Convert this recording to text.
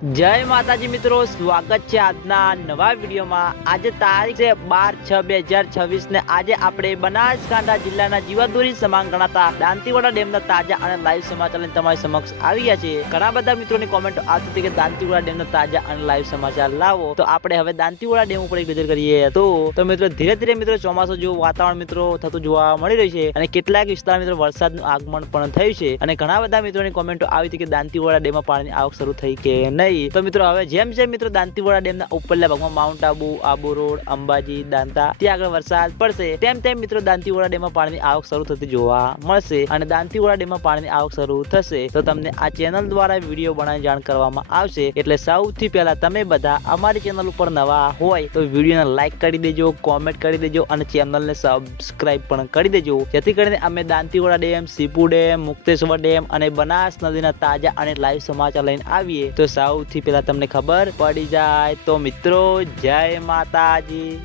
જય માતાજી મિત્રો, સ્વાગત છે આજના નવા વિડીયોમાં। આજે તારીખ છે 12/6/2026 ને આજે આપણે બનાસકાંઠા જિલ્લાના જીવાદોરી સમાન ગણાતા દાંતીવાડા ડેમના તાજા અને લાઈવ સમાચાર લઈને તમારી સમક્ષ આવી ગયા છે। ઘણા બધા મિત્રોની કોમેન્ટો આવતી હતી કે દાંતીવાડા ડેમના તાજા અને લાઈવ સમાચાર લાવો, તો આપણે હવે દાંતીવાડા ડેમ ઉપર એક નજર કરીએ। તો મિત્રો ધીરે ધીરે મિત્રો ચોમાસું જેવું વાતાવરણ મિત્રો થતું જોવા મળી રહ્યું છે અને કેટલાક વિસ્તાર મિત્રો વરસાદનું આગમન પણ થયું છે અને ઘણા બધા મિત્રોની કોમેન્ટો આવી હતી કે દાંતીવાડા ડેમમાં પાણીની આવક શરૂ થઈ કે નહીં। તો મિત્રો હવે જેમ જેમ મિત્રો દાંતીવાડા ડેમના ઉપરલા ભાગમાં માઉન્ટ આબુ રોડ, અંબાજી, દાંતા ત્યાં આગળ વરસાદ પડશે તેમ તેમ મિત્રો દાંતીવાડા ડેમમાં પાણીની આવક શરૂ થતી જોવા મળશે અને દાંતીવાડા ડેમમાં પાણીની આવક શરૂ થશે તો તમને આ ચેનલ દ્વારા વિડીયો બનાવી જાણ કરવામાં આવશે। એટલે સૌથી પહેલા તમે બધા અમારી ચેનલ ઉપર નવા હોય તો વિડીયોને લાઈક કરી દેજો, કોમેન્ટ કરી દેજો અને ચેનલને સબસ્ક્રાઇબ પણ કરી દેજો, જેથી કરીને અમે Dantiwada dam, Sipu dam, Mukteshwar dam અને બનાસ નદીના તાજા અને લાઈવ સમાચાર લઈને આવીએ તો સૌથી પહેલા તમને ખબર પડી જાય। તો મિત્રો જય માતાજી।